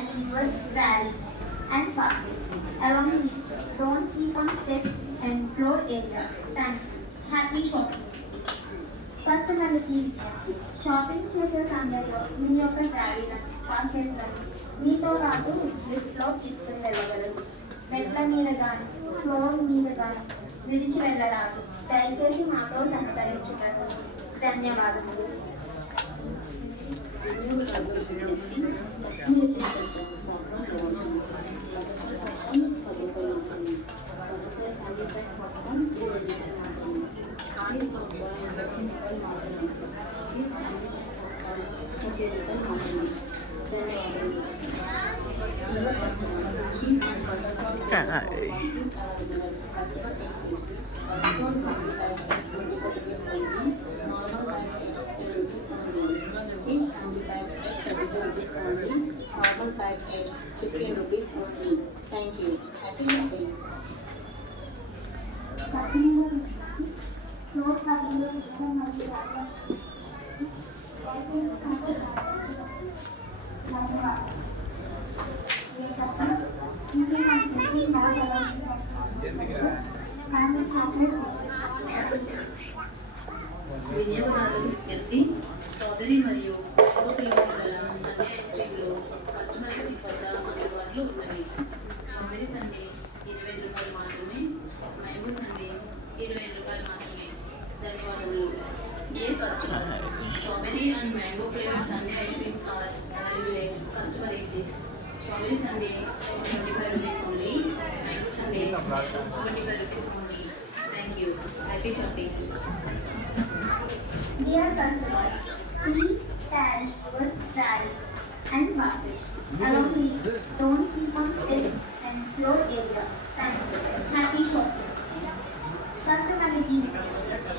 carry your rallies and pockets along with you. Don't keep on steps and floor area. Thank you. Happy shopping. కస్టమర్లకి విజ్ఞప్తి షాపింగ్ చేసే సమయంలో మీ యొక్క ట్రాలీలను బాస్కెట్లను మీతో పాటు లిఫ్ట్లో తీసుకుని వెళ్ళగలరు. మెట్ల మీద కానీ ఫ్లోర్ మీద కానీ విడిచి వెళ్ళరాదు. దయచేసి మాతో సహకరించగలరు. ధన్యవాదములు. Cheese amplified at 34 rupees only. Normal pack at 15 rupees only. Thank you. Happy shopping. వినియోగదారులకు విజ్ఞప్తి స్ట్రాబెర్రీ మరియు మ్యాంగో ఫ్లేవర్ గల సండే ఐస్ క్రీమ్లో కస్టమర్స్ వద్ద అందుబాటులో ఉన్నవి. స్ట్రాబెర్రీ సండే 25 రూపాయలు మాత్రమే, మ్యాంగో సండే 25 రూపాయలు మాత్రమే. ధన్యవాదములు. Dear customers, strawberry and mango flavored sundae ice creams are available at customer exit. Strawberry sundae 25 rupees only, mango sundae 25 rupees only. Thank you. Happy shopping. Dear customers, please carry your trolleys and baskets along with you. Don't keep on steps and floor area. Thank you. Happy shopping. కస్టమర్లకి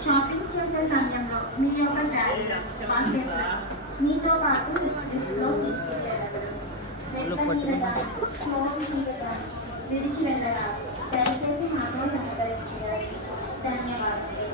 shopping చేసే సమయంలో మీ యొక్క ట్రాలీలను బాస్కెట్లను మీతో పాటు లిఫ్ట్లో తీసుకుని వెళ్ళగలరు. మెట్ల మీద కానీ ఫ్లోర్ మీద కానీ విడిచి వెళ్ళరాదు. దయచేసి మాతో సహకరించగలరు. ధన్యవాదాలు.